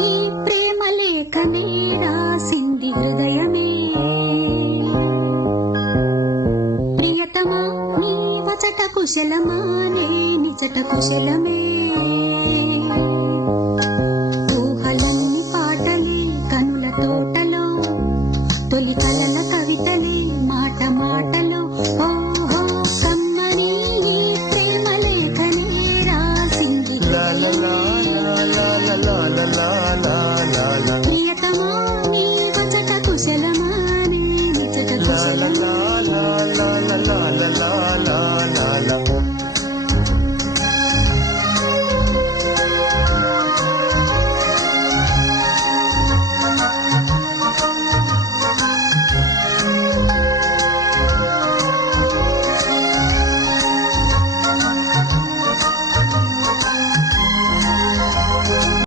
ఈ ప్రేమ లేఖనే రాసింది హృదయమే. ప్రియతమా నీ వచట కుశలమా నే నిజట కుశలమే.